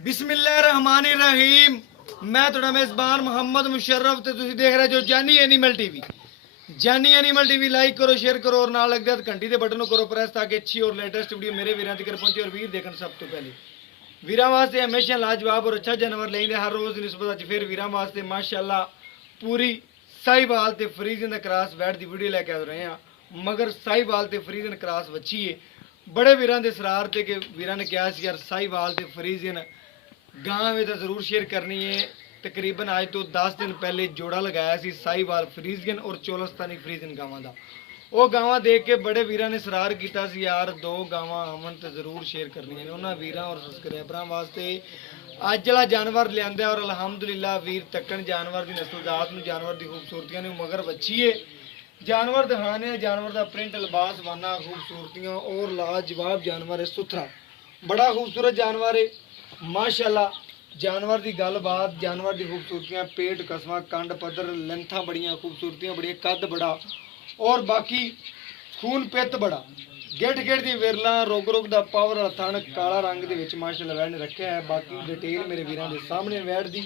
बिस्मिल्लाहिर्रहमानिर्रहीम। मैं थोड़ा मेज़बान मोहम्मद मुशर्रफ ते तुसीं देख रहे जो जानी एनिमल टीवी। जानी एनिमल टीवी लाइक करो, शेयर करो और नाल लगदे घंटी दे बटन करो प्रेस ताकि अच्छी और लेटेस्ट वीडियो मेरे वीरां तक पहुंचे और वीर देखण सब तो पहले। वीरां वास्ते हमेशा लाजवाब और अच्छा जानवर लेंदे हर रोज़ दी निस्बत अज फिर वीरां वास्ते माशाअल्लाह पूरी साहिवाल ते फ्रीजन दा क्रॉस बैठ दी वीडियो लेके आ रहे हैं। मगर साहिवाल ते फ्रीजन क्रॉस बच्ची है बड़े वीरां दे सरार ते कि वीरां ने कहा यार साहिवाल ते फ्रीजन गांव में तो जरूर शेयर करनी है। तकरीबन आज तो 10 दिन पहले जोड़ा लगाया सी साहिवाल फ्रीजियन और चोलस्तानी फ्रीजियन गावां दा। वो गावां देख के बड़े वीरां ने सरार किया सी यार दो गावां आवन तो जरूर शेयर करनी है उन्होंने वीरां और सबसक्राइबरां वास्ते। अज जड़ा जानवर लिया और अलहमदुलिल्लाह वीर तक्कन जानवर की नस्ल जात में जानवर की खूबसूरतियां ने मगर बच्ची है जानवर दिखाने जानवर का प्रिंट लिबास वाना खूबसूरतियां और लाजवाब जानवर है सुथरा बड़ा खूबसूरत जानवर है माशाअल्लाह। जानवर की गलबात जानवर की खूबसूरतियां पेट कसमा कंड पद्धर लेंथा बड़ियां खूबसूरतियां बड़िया कद बड़ा और बाकी खून पित्त बड़ा gate get the Birla रुग रुग the power थन काला रंग दे विच माशाअल्लाह वैड़ ने रखा है। बाकी डिटेल मेरे वीरां दे सामने वैड़ दी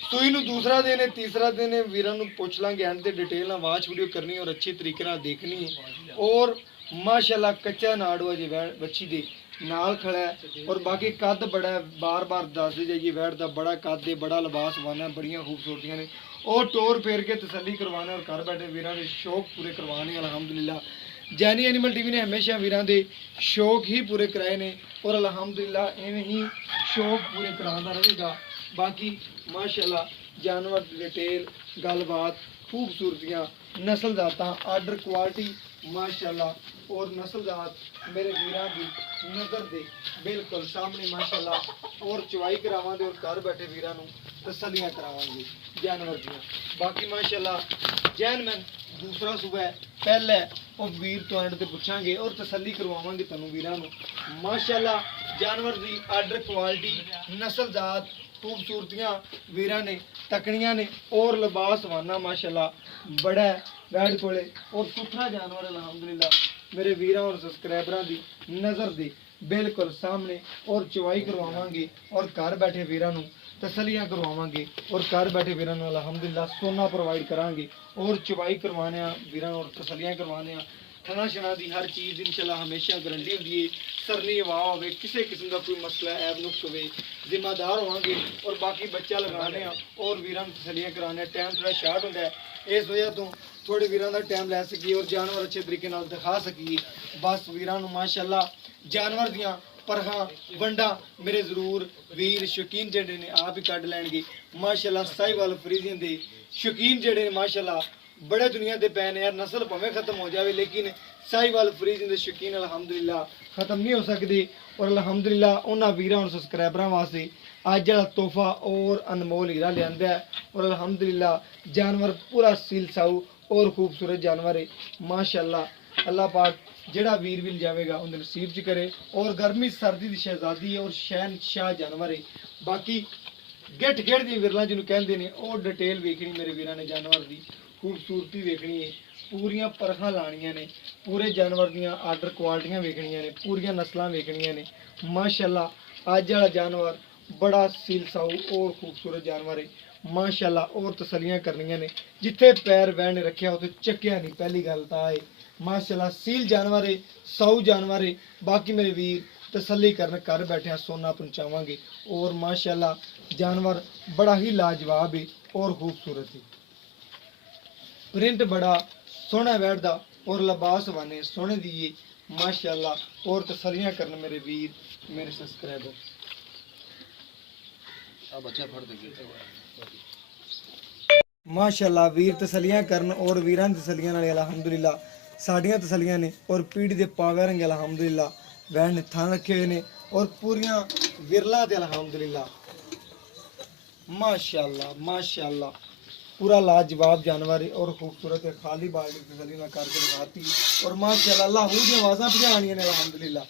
सूई नूं दूसरा दिन है तीसरा दिन है वीरां नूं पुछ लांगे एंड ते डिटेल नाल वाच वीडियो करनी और अच्छी तरीके नाल देखनी है। और माशाअल्लाह कच्चा नाड़ू है जी वैड़ बच्ची दे नाल खड़ा है और बाकी कद बड़ा है बार बार दसते जाइए वैड़ का बड़ा कद है बड़ा लिबास वाना है बड़िया खूबसूरतियां ने और टोर फेर के तसली करवाने और घर बैठे वीरां दे शौक पूरे करवाने अलहमदुलिल्लाह। जैनी एनिमल टीवी ने हमेशा वीरां दे शौक ही पूरे कराए ने और अलहमदुलिल्लाह इवें ही शौक पूरे करांदा रहेगा। बाकी माशाअल्लाह जानवर की डिटेल गलबात खूबसूरतियां नस्ल जाता आर्डर क्वालिटी माशाअल्लाह और नस्ल जात मेरे वीरां की नज़र दे बिल्कुल सामने माशाअल्लाह और चवाई करावांगे और घर बैठे वीरां नूं तसलियां करावांगे जानवर दियां। बाकी माशाअल्लाह जैन मैं दूसरा सुबह पहले और वीर तो एंड ते पुछांगे और तसली करवावांगे तनू वीरां नूं माशाअल्लाह जानवर की आर्डर क्वालिटी नस्ल जात खूबसूरतियां वीरां ने तकनियां ने और लिबास वाना माशाअल्लाह बड़ा है वैड़ कोले और सुथरा जानवर अलहमदुलिल्लाह मेरे वीरां और सबसक्राइबरां दी नज़र दे बिल्कुल सामने और चवाई करवावांगे और घर बैठे वीरां नूं तसलियां करवावांगे और घर बैठे वीरां नूं अलहमदुलिल्लाह सोना प्रोवाइड करांगे और चवाई करवाने वीरां और तसलियां करवाने थना शना की हर चीज़ इंशाल्लाह हमेशा गारंटी होती है। सरनी हवा हो किसी किस्म का कोई मसला ऐब नुक्स हो जिम्मेदार होवांगे और बाकी बच्चा लगाने और वीरां नूं तसलियां कराने टाइम थोड़ा शार्ट होता है इस वजह तो थोड़े वीरां का टाइम लै सकीए और जानवर अच्छे तरीके नाल दिखा सकीए। बस वीरां नूं माशाअल्लाह जानवर दियां परहां वंडा मेरे जरूर वीर शौकीन जेडे ने आप ही कढ़ लैणगे माशाअल्लाह। साहिवाल फ्रीजियन दे शौकीन जेडे ने माशाअल्लाह बड़े दुनिया के पै ने यार नस्ल भावें खत्म हो जाए लेकिन साहिवाल फ्रीजियन दे शौकीन अलहमदुलिल्लाह खत्म नहीं हो सकते और अलहमदुलिल्लाह उन्होंने वीरां और सबसक्राइबरां वास्ते अज जड़ा तोहफा और अनमोल हीरा लिया है और अलहमदुलिल्लाह जानवर पूरा सील साऊ और खूबसूरत जानवर है माशाअल्लाह। अल्लाह पाक जेड़ा वीर भी जाएगा उन्हें नसीब च करे और गर्मी सर्दी की शहजादी है और शहनशाह जानवर है। बाकी गेट गेट दी विरला जिन्होंने कहते हैं और डिटेल वेखनी मेरे वीरां ने जानवर की खूबसूरती वेखनी है पूरियां परखां लानियां ने पूरे जानवर दियां आर्डर क्वालिटियां वेखनियां ने पूरियां नस्लां वेखनियां ने माशाअल्लाह। अज वाला जानवर बड़ा सील साऊ और खूबसूरत जानवर है माशाअल्लाह और तसलियां करनियां ने जिथे पैर वैन ने रखिया उसे चक्या नहीं पहली गल तो है माशाअल्लाह। सील जानवर है साऊ जानवर है बाकी मेरे वीर तसली करन घर बैठे सोना पहुँचावांगे और माशाअल्लाह जानवर बड़ा ही लाजवाब है और खूबसूरत है प्रिंट बड़ा सोहना वैठदा और लिबास वाने सोहने दिए माशाअल्लाह और तसलियां करन मेरे वीर मेरे सब्सक्राइबर माशाअल्लाह वीर तसलियां करन और वीरां दी तसलियां नाल अलहमदुलिल्लाह साडियां तसलियां ने और पीढ़ी दे पावे रंगे अलहमदुलिल्लाह वैन ने थान रखे हुए ने और पूरियां विरला ते अलहमदुलिल्लाह माशाअल्लाह माशाअल्लाह पूरा लाजवाब जानवर है और खूबसूरत है खाली बाल्टी तसली ना करके दिखाती और माशाअल्लाह अल्लाह दी आवाज़ां पजानियां ने अलहमदुलिल्लाह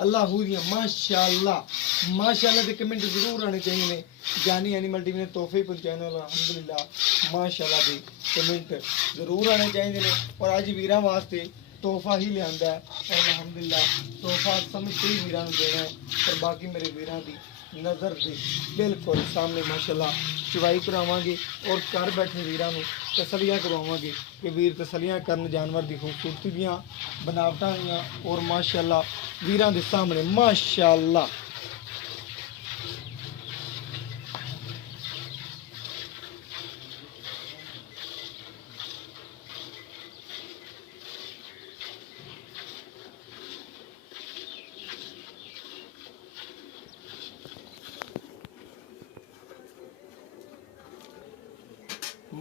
अल्लाह दी माशाअल्लाह माशाअल्लाह के कमेंट जरूर आने चाहिए जानी एनिमल टीवी ने तोहफे पहुँचाने अलहमदुलिल्लाह माशाअल्लाह दे कमेंट जरूर आने चाहिए और अज वीरां वास्ते तोहफा ही लिया है और अलहमदुलिल्लाह तोहफा समझते ही वीरां नूं देना है और बाकी मेरे वीरां दी नज़र दे बिल्कुल सामने माशाल्लाह चवाई करावांगे और घर बैठे वीरां नूं तसलियां करवावांगे कि वीर तसलियां करन जानवर की खूबसूरती दियां बनावटां दियां और माशाल्लाह वीरां दे सामने माशाल्लाह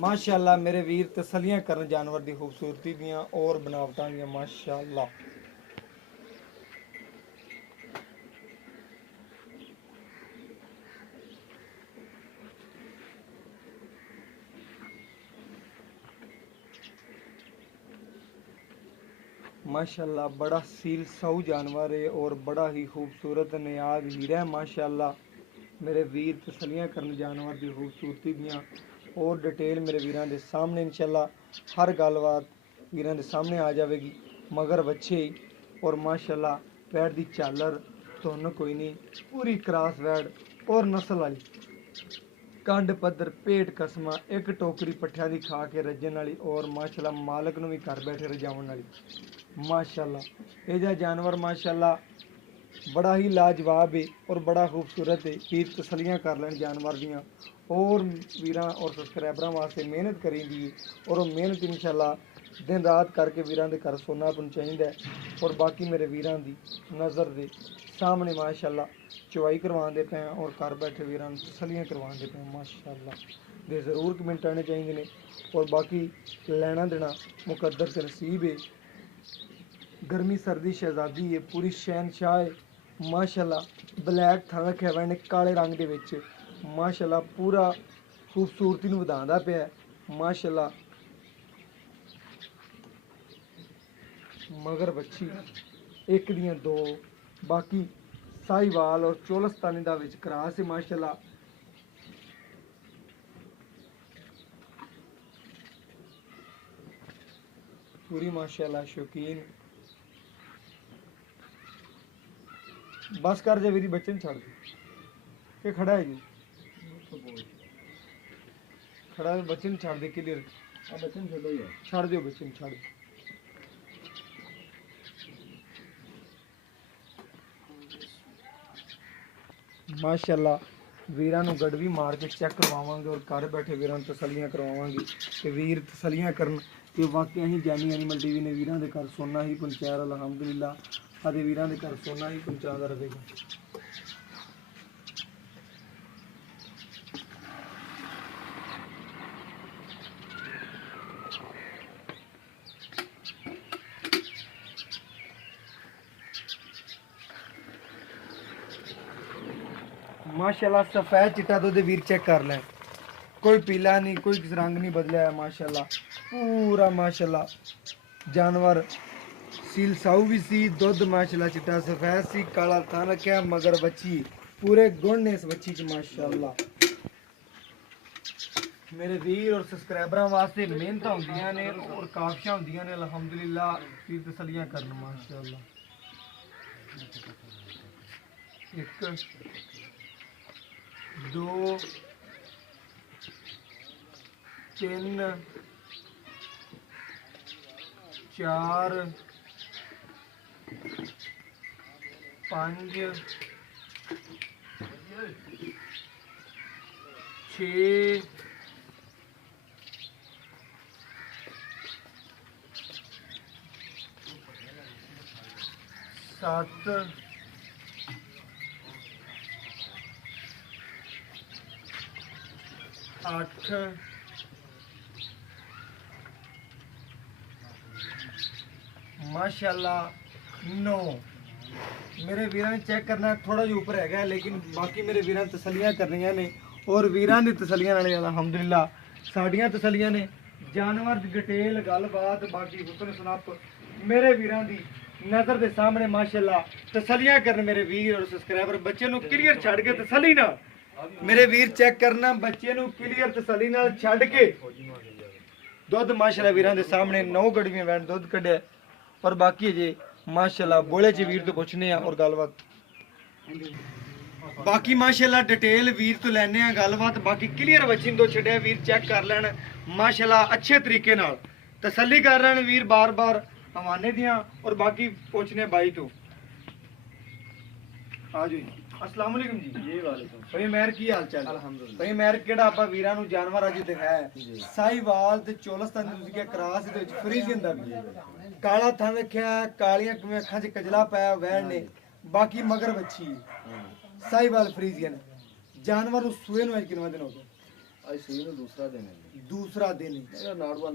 माशाल्लाह मेरे वीर तसलियां करन जानवर की खूबसूरती दियां और बनावटां दियां माशाल्लाह। माशाल्लाह बड़ा सील साऊ जानवर है और बड़ा ही खूबसूरत नियाज हीरा है माशाल्लाह। मेरे वीर तसलियां करन जानवर की खूबसूरती दियां और डिटेल मेरे वीरां दे सामने इंशाल्लाह हर गलबात वीरां दे सामने आ जाएगी। मगर बच्चे और माशाल्लाह पैर दी झालर धुन कोई नहीं पूरी क्रॉस वैड और नस्ल वाली कंड पद्धर पेट कसमा एक टोकरी पट्ठिया की खा के रजन वाली और माशाल्लाह मालक नूं भी घर बैठे रजाउण वाली माशाल्लाह। यह जानवर माशाल्लाह बड़ा ही लाजवाब है और बड़ा खूबसूरत है। वीर तसलियां कर लैन जानवर दियां और वीरां और सबसक्राइबरां वास्ते मेहनत करी दी और वो मेहनत इंशाल्लाह दिन रात करके वीरां दे घर सोना पहुँचाइंदा है। और बाकी मेरे वीरां दी नज़र दे सामने माशाल्लाह चवाई करवाते पे और घर बैठे वीरां तसलियां करवाते पे माशाल्लाह। दे जरूर कमेंट आने चाहिए ने और बाकी लेना देना मुकद्दर से नसीब है। गर्मी सर्दी शहजादी है पूरी शहनशाह है माशाल्लाह। ब्लैक थन रखे हुए ने काले रंग के विच माशाल्लाह पूरा खूबसूरती नूं वधांदा पिया माशाल्लाह। मगर बच्ची एक दियां दो बाकी साहिवाल और चोलस्तानी दा विच क्रॉस है माशाल्लाह। पूरी माशाल्लाह शौकीन बस कर जा वीरी बच्चे छड़ दे के खड़ा है जी खड़ा है बच्चे छड़ दे क्लियर छड़ दियो बच्चे छड़ दो। माशाल्लाह वीरां नूं गड़वी मार के चेक करवावांगे और घर बैठे वीरां नूं तसलियां करवावांगे कि वीर तसलियां करन कि वाकई ही जानी एनिमल टीवी ने वीरां दे घर सोना ही पहुंचाया अलहमदुलिल्लाह अदे वीरां दे घर सोना ही पहुंचादा रहेगा। माशाल्लाह सफेद चिट्टा दुध वीर चेक कर लें कोई पीला नहीं कोई रंग नहीं बदलिया है माशाल्लाह पूरा माशाल्लाह जानवर सील साऊ भी सी दुध माशाल्लाह चिट्टा सफेद सी काला थान रखा मगर बच्ची पूरे गुण ने इस बच्ची च माशाल्लाह। मेरे वीर और सब्सक्राइबरां वास्ते मेहनत होंदियां ने और काफियां होंदियां ने अल्हम्दुलिल्लाह वीर तसलियां करन माशाल्लाह। एक दो तीन चार पांच छे सत्त अठ माशाल्लाह 9। मेरे वीरां ने चेक करना थोड़ा जिहा ऊपर है लेकिन बाकी मेरे वीरां तसलियां करनियां ने और वीरां दी तसलियां नाल अल्हम्दुलिल्लाह साडियां तसलियां ने जानवर दी डिटेल गलबात बाकी हुस्न सनप मेरे वीरां दी नज़र दे सामने माशाल्लाह तसलियां करन मेरे वीर और सब्सक्राइबर बच्चे नूं क्लियर छड़ के तसली ना मेरे वीर चेक करना बच्चे नूं क्लियर तसली नाल छड़ के दुध माशाल्लाह वीरां दे सामने 9 गड़वियां वैन दुध कढ़िया और बाकी जे माशाल्लाह बोले च वीर तो पुछने और गलबात ਬਾਕੀ ਮਾਸ਼ਾਅੱਲਾ ਡਿਟੇਲ ਵੀਰ ਤੋਂ ਲੈਣੇ ਆ ਗੱਲਬਾਤ, ਬਾਕੀ ਕਲੀਅਰ ਬੱਚੀ ਤੋਂ ਛੱਡਿਆ ਵੀਰ ਚੈੱਕ ਕਰ ਲੈਣ ਮਾਸ਼ਾਅੱਲਾ ਅੱਛੇ ਤਰੀਕੇ ਨਾਲ ਤਸੱਲੀ ਕਰ ਲੈਣ ਵੀਰ ਬਾਰ-ਬਾਰ ਹਵਾਨੇ ਦੀਆਂ। ਔਰ ਬਾਕੀ ਪੁੱਛਨੇ ਬਾਈ ਤੋਂ ਆ ਜੀ। अस्सलाम वालेकुम जी। वालेकुम भाई मेहर की हाल चाल? अल्हम्दुलिल्लाह भाई मेहर केड़ा आपा वीरां नु जानवर अज दिखाया साहिवाल ते चोलस्तान दी तुसी क्रास दे विच फ्रीजियन दा भी काला थन रखिया, कालियां अखां च कजला पाया वैड़ ने, बाकी मगर बच्ची साहिवाल फ्रीजियन जानवर नु सूए नु अज कितना दिन हो गया? आज सूए नु दूसरा दिन मेरा नाड़वा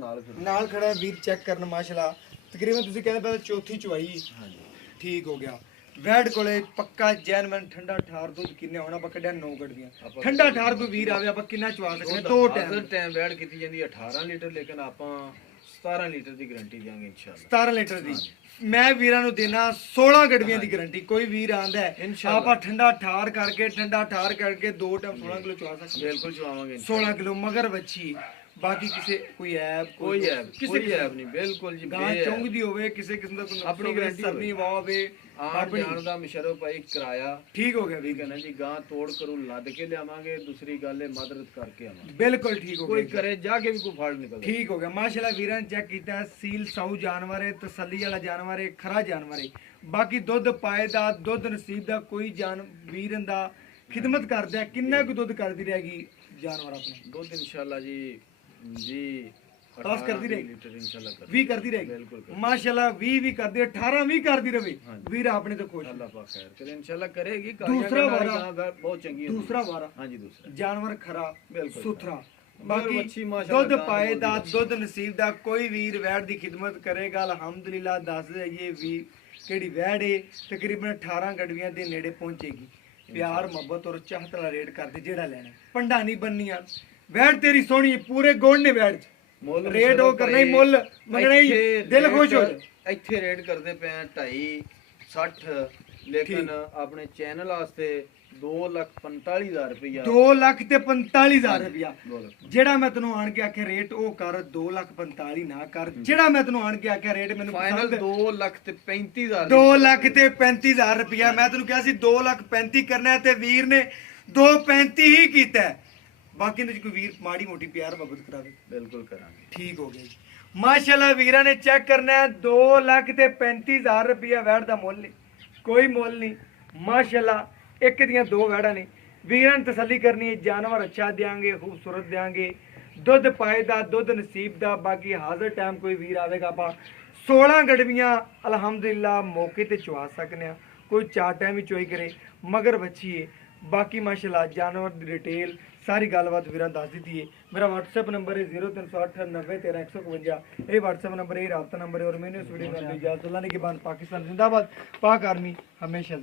नाल खड़ा है वीर चेक करना माशाल्लाह तकरीबन तुसी कहंदे पए चौथी चुवाई। हां जी ठीक हो गया। वैड कोले पक्का जैनमन ठंडा ठार दूध किन्ने होना ਆਪਾਂ ਕੱਢਿਆ 9 ਗੱਡੀਆਂ ਠੰਡਾ ਠਾਰ ਕੋਈ ਵੀਰ ਆਵੇ ਆਪਾਂ ਕਿੰਨਾ ਚਵਾ ਸਕਦੇ ਦੋ ਟਾਈਮ ਵੈਡ ਕੀਤੀ ਜਾਂਦੀ 18 ਲੀਟਰ ਲੇਕਿਨ ਆਪਾਂ 17 ਲੀਟਰ ਦੀ ਗਾਰੰਟੀ ਦਿਆਂਗੇ ਇਨਸ਼ਾਅੱਲਾ। 17 ਲੀਟਰ ਦੀ ਮੈਂ ਵੀਰਾਂ ਨੂੰ ਦੇਣਾ 16 ਗੱਡੀਆਂ ਦੀ ਗਾਰੰਟੀ। ਕੋਈ ਵੀਰ ਆਂਦਾ ਹੈ ਆਪਾਂ ਠੰਡਾ ਠਾਰ ਕਰਕੇ 2 ਟਾਈਮ 16 ਕਿਲੋ ਚਵਾ ਸਕਦੇ। ਬਿਲਕੁਲ ਚਵਾਵਾਂਗੇ 16 ਕਿਲੋ ਮਗਰ ਬੱਚੀ। ਬਾਕੀ ਕਿਸੇ ਕੋਈ ਐਬ ਕਿਸੇ ਐਬ ਨਹੀਂ ਬਿਲਕੁਲ ਜੀ। ਗਾਂ ਚੌਂਗਦੀ ਹੋਵੇ ਕਿਸੇ ਕਿਸਮ ਦਾ ਕੋਈ ਆਪਣੀ ਗਾਰੰਟੀ ਸਰਨੀ ਵਾਵੇ ਆਣ ਜਾਣ ਦਾ ਮੁਸ਼ਰਫ ਭਾਈ ਕਿਰਾਇਆ ਠੀਕ ਹੋ ਗਿਆ ਵੀ ਕਹਿੰਦਾ ਜੀ ਗਾਂ ਤੋੜ ਕਰੂ ਲੱਦ ਕੇ ਲਿਆਵਾਂਗੇ। ਦੂਸਰੀ ਗੱਲ ਹੈ ਮਦਦ ਕਰਕੇ ਆਵਾਂਗੇ। ਬਿਲਕੁਲ ਠੀਕ ਹੋ ਗਿਆ। ਕੋਈ ਕਰੇ ਜਾ ਕੇ ਵੀ ਕੋਈ ਫੜ ਨਿਕਲ ਠੀਕ ਹੋ ਗਿਆ ਮਾਸ਼ਾਅੱਲਾ। ਵੀਰਾਂ ਨੇ ਚੈੱਕ ਕੀਤਾ ਸੀਲ ਸਾਊ ਜਾਨਵਰ ਹੈ, ਤਸੱਲੀ ਵਾਲਾ ਜਾਨਵਰ ਹੈ, ਖਰਾ ਜਾਨਵਰ ਹੈ। ਬਾਕੀ ਦੁੱਧ ਪਾਏ ਦਾ ਦੁੱਧ ਨਸੀਬ ਦਾ ਕੋਈ ਵੀਰਨ ਦਾ ਖਿਦਮਤ ਕਰਦਾ ਕਿੰਨਾ ਕੁ ਦੁੱਧ ਕਰਦੀ ਰਹੇਗੀ ਜਾਨਵਰ ਆਪਣਾ? ਦੁੱਧ ਇਨਸ਼ਾਅੱਲਾ ਜੀ पास करती रहेगी लीटर इंशाल्लाह 20 करती रहेगी माशाल्लाह 20 भी कर दे 18 भी करती रहे वीर आपने तो खुश अल्लाह पाक खैर करे इंशाल्लाह करेगी। दूसरा वारा बहुत चंगी दूसरा वारा हां जी दूसरा जानवर खरा बिल्कुल सुथरा बाकी दुध पाए दा दुध नसीब दा कोई वीर वैड़ दी खिदमत करेगा अल्हम्दुलिल्लाह। दस ये वीर केड़ी वैड़ है तकरीबन 18 गड्डियां दे नेड़े पहुंचेगी। प्यार मोहब्बत और चाहत वाला रेट कर दे जेड़ा लेना पंडा नहीं बननियां। वैड़ तेरी सोहनी पूरे गोड़ ने वैड़ रेट हो करना ही मुੱਲ ਮੰਗਣਾ ਹੀ ਦਿਲ ਖੁਸ਼ ਹੋ ਜਾ। ਇੱਥੇ ਰੇਟ ਕਰਦੇ ਪਏ 2.5 60 ਲੇਕਿਨ ਆਪਣੇ ਚੈਨਲ ਵਾਸਤੇ 2,45,000 ਰੁਪਇਆ 2,45,000 ਰੁਪਇਆ ਜਿਹੜਾ ਮੈਂ ਤੈਨੂੰ ਆਣ ਕੇ ਆਖਿਆ ਰੇਟ ਉਹ ਕਰ 2,45,000 ਨਾ ਕਰ। ਜਿਹੜਾ ਮੈਂ ਤੈਨੂੰ ਆਣ ਕੇ ਆਖਿਆ ਰੇਟ ਮੈਨੂੰ ਫਾਈਨਲ 2,35,000 2,35,000 ਰੁਪਇਆ ਮੈਂ ਤੈਨੂੰ ਕਿਹਾ ਸੀ 2,35,000 ਕਰਨਾ ਤੇ ਵੀਰ ਨੇ 2,35,000 ਹੀ ਕੀਤਾ। बाकी कोई वीर माड़ी मोटी प्यार मोहब्बत करावे बिल्कुल करांगे। ठीक हो गया माशाल्लाह। वीरा ने चेक करना है 2,35,000 रुपया वैड़ का मुल कोई मुल नहीं माशाल्लाह। एक दियां दो वैड़ा ने वीरा ने तसल्ली करनी है जानवर अच्छा देंगे खूबसूरत देंगे दुध पाए दा दुध नसीब दा। बाकी हाजिर टाइम कोई वीर आवेगा आप 16 गड़वियां अल्हम्दुलिल्लाह मौके ते चुवा सकने। कोई 4 टाइम ही चोई करे मगर बच्ची है। बाकी माशाल्लाह जानवर की डिटेल सारी गलबात वीर दस दी है। मेरा व्हाट्सएप नंबर है 0308 90 13 151। ये व्हाट्सएप नंबर है राब्ता नंबर है। और मैंने इस वीडियो में इजाजत अल्लाह ने के बाद पाकिस्तान जिंदाबाद पाक आर्मी हमेशा।